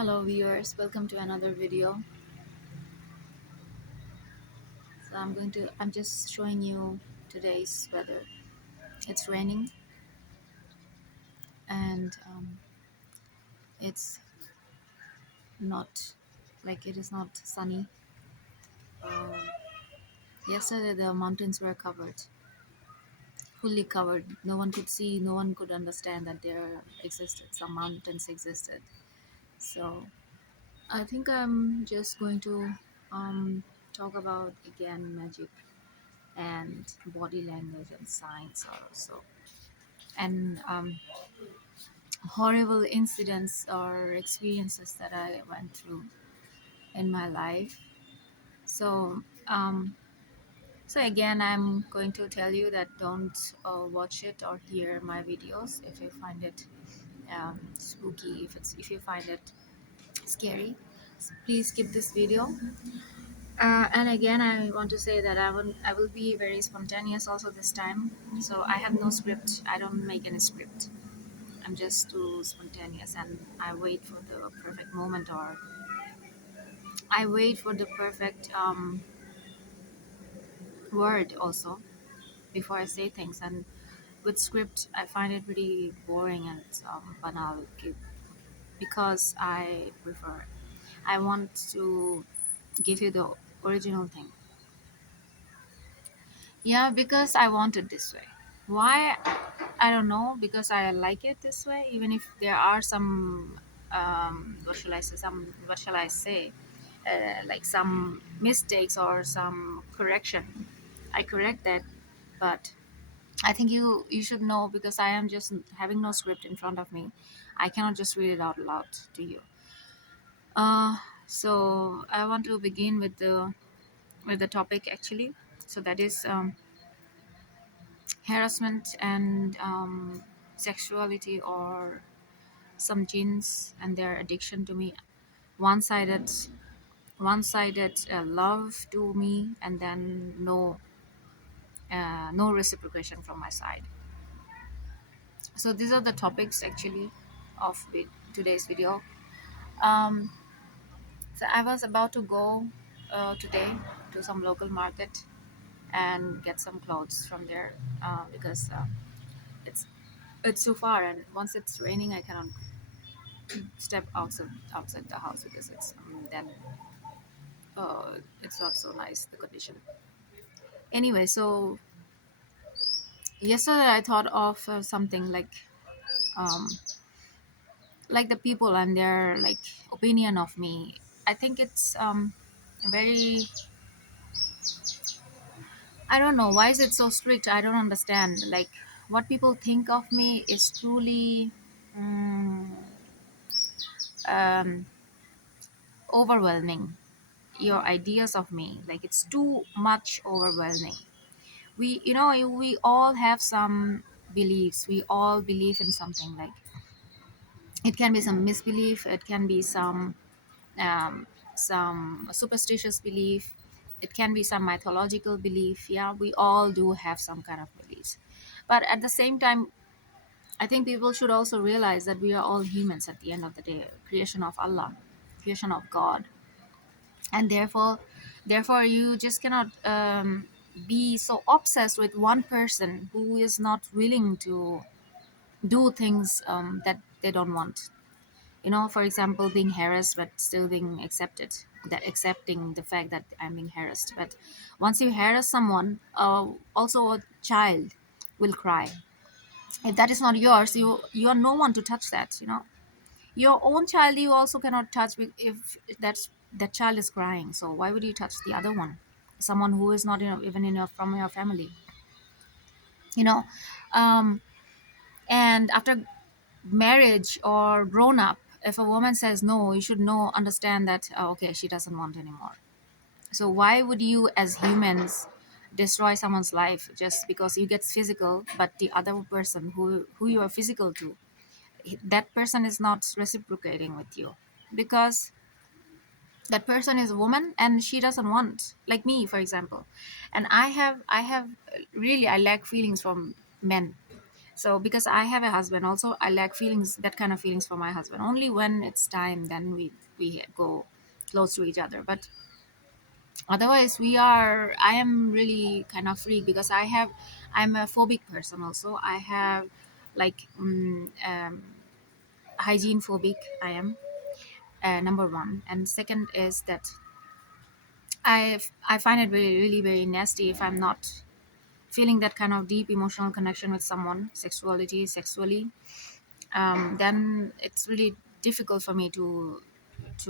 Hello viewers, welcome to another video. So I'm just showing you today's weather. It's raining and it's not it is not sunny. Um, Yesterday the mountains were covered, fully covered. No one could see, no one could understand that there existed, some mountains existed. So I think I'm just going to talk about again magic and body language and signs also. And horrible incidents or experiences that I went through in my life. So, um, so again, I'm going to tell you that don't watch it or hear my videos if you find it spooky. If you find it scary, please skip this video. And again, I want to say that I will be very spontaneous also this time. So I have no script. I don't make any script. I'm just too spontaneous and I wait for the perfect moment, or I wait for the perfect word also before I say things. And with script, I find it pretty boring and banal because I want to give you the original thing. Yeah, because I want it this way. Why? I don't know, because I like it this way, even if there are some what shall I say, like some mistakes or some correction. I correct that, but I think you should know, because I am just having no script in front of me. I cannot just read it out loud to you. Uh, so I want to begin with the topic actually. So that is harassment and sexuality, or some jinns and their addiction to me, one-sided one-sided love to me, and then no reciprocation from my side. So these are the topics actually of today's video. um, so I was about to go today to some local market and get some clothes from there, because it's it's too far, and once it's raining I cannot step outside the house, because then it's not so nice, the condition. Anyway, so yesterday I thought of something um, like the people and their opinion of me. I think it's very, I don't know why is it so strict. I don't understand. Like, what people think of me is truly mm, um, overwhelming. Your ideas of me, like, it's too much overwhelming. We all have some beliefs. We all believe in something. Like, it can be some misbelief, it can be um, some superstitious belief, it can be some mythological belief. Yeah, we all do have some kind of beliefs, but at the same time, I think people should also realize that we are all humans at the end of the day, creation of Allah, creation of God. And therefore you just cannot be so obsessed with one person who is not willing to do things that they don't want. For example, being harassed but still being accepted, that accepting the fact that I'm being harassed. But once you harass someone, also a child will cry. If that is not yours, you are no one to touch that. Your own child you also cannot touch if that child is crying. So why would you touch the other one, someone who is not even from your family? you know um and after marriage or grown up, if a woman says no, you should know, understand that okay, she doesn't want anymore. So why would you as humans destroy someone's life just because you get physical, but the other person who you are physical to, that person is not reciprocating with you, because that person is a woman and she doesn't want, like me for example. And I have really, I lack feelings from men. So because I have a husband also, I lack feelings, that kind of feelings for my husband. Only when it's time, then we go close to each other. But otherwise, I am really kind of free, because I'm a phobic person also. I have like hygiene phobic. I am, number one. And second is that I find it really, really very nasty if I'm not feeling that kind of deep emotional connection with someone, sexually. Then it's really difficult for me to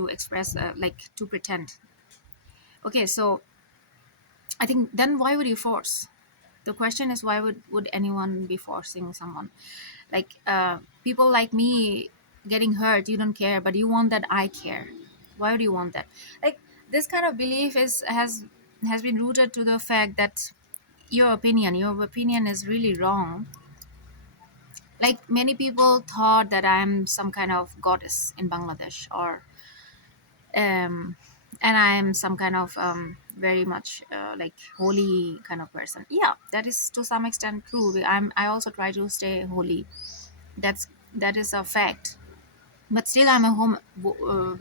express, like to pretend. Okay, so I think, then why would you force? The question is, why would anyone be forcing someone? Like, people like me getting hurt, you don't care, but you want that I care. Why would you want that? Like, this kind of belief has been rooted to the fact that your opinion is really wrong. Like, many people thought that I'm some kind of goddess in Bangladesh, or um and I'm some kind of very much like holy kind of person. Yeah, that is to some extent true. I also try to stay holy. That is a fact. But still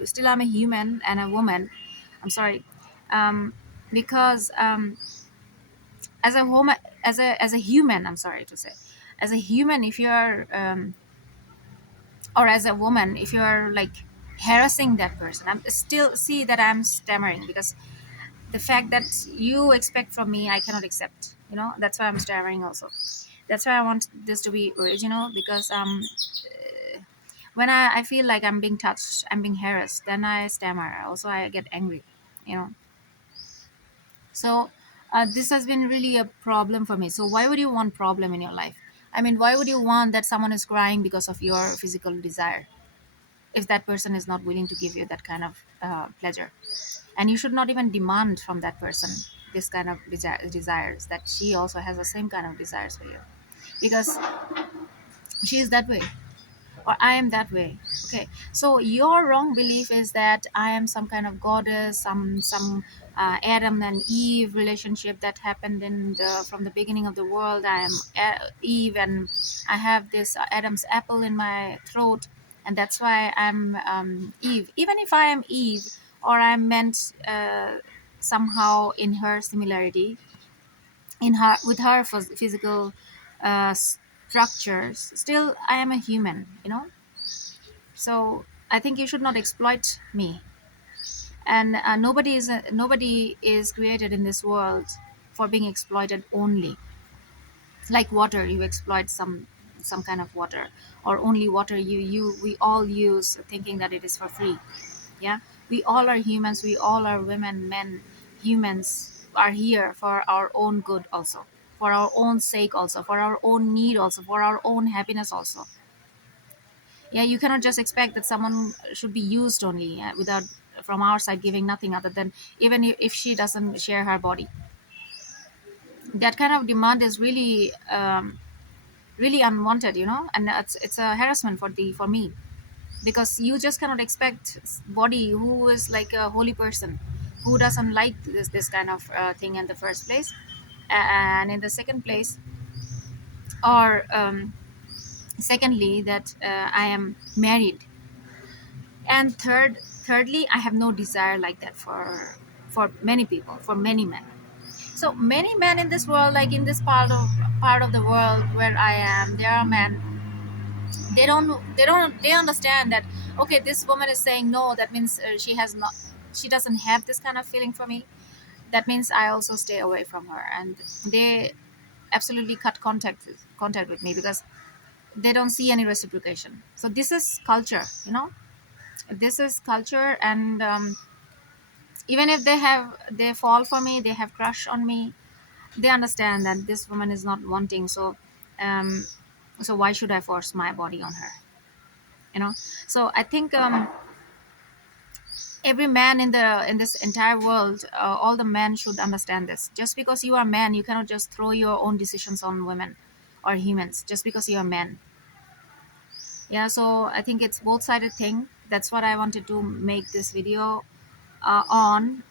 still I'm a human and a woman. I'm sorry. Um because as a woman, as a human, I'm sorry to say, as a human, if you're or as a woman, if you're like harassing that person, I'm still, see that I'm stammering, because the fact that you expect from me, I cannot accept. That's why I'm stammering also. That's why I want this to be original, because when I feel like I'm being touched, I'm being harassed, then I stammer. Also, I get angry. you know so this has been really a problem for me. So why would you want problem in your life? I mean, why would you want that someone is crying because of your physical desire, if that person is not willing to give you that kind of pleasure? And you should not even demand from that person this kind of desires, that she also has the same kind of desires for you, because she is that way, or I am that way. Okay, so your wrong belief is that I am some kind of goddess, some Adam and Eve relationship that happened in the from the beginning of the world. I am Eve, and I have this Adam's apple in my throat, and that's why I'm Eve. Even if I am Eve, or I'm meant somehow in her similarity, in her with her physical structures, still I am a human. So I think you should not exploit me. And nobody is created in this world for being exploited only. Like water, you exploit some kind of water, or only water you we all use, thinking that it is for free. Yeah, we all are humans. We all are women, men. Humans are here for our own good also, for our own sake also, for our own need also, for our own happiness also. Yeah, you cannot just expect that someone should be used only, without from our side giving nothing other than, even if she doesn't share her body. That kind of demand is really really unwanted. And it's a harassment for me, because you just cannot expect body who is like a holy person, who doesn't like this kind of thing in the first place, and in the second place, or secondly, that I am married, and thirdly, I have no desire like that for many people, for many men. So many men in this world, like in this part of the world where I am, there are men. They understand that, okay, this woman is saying no, that means she doesn't have this kind of feeling for me. That means I also stay away from her, and they absolutely cut contact with me, because they don't see any reciprocation. So this is culture. This is culture. And even if they fall for me, they have crush on me, they understand that this woman is not wanting. Um so why should I force my body on her? you know so I think every man in this entire world, all the men should understand this. Just because you are man, you cannot just throw your own decisions on women or humans, just because you are man. Yeah, so I think it's both sided thing. That's what I wanted to make this video on.